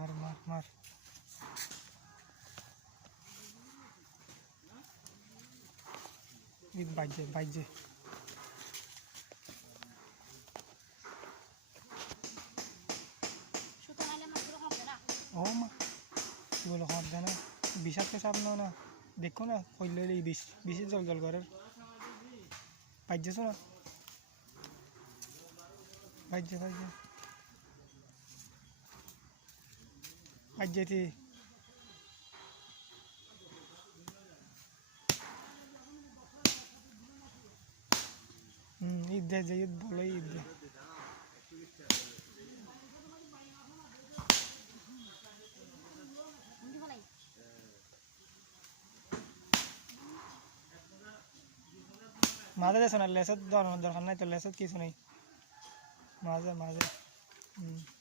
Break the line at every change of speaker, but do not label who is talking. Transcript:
মার মার মার। বাজে বাজে ও মা, কি বলো হব জানা বিষাক্ত সাপ নাও না, দেখো না, কইলে এই বিষ বিষে জল জল করার। বাজেছো না বাজে বাজে अज्जे थी ईद जाइए बोलो ईद लेसत दरकार नाही तो लेसत की नाही माझं माझं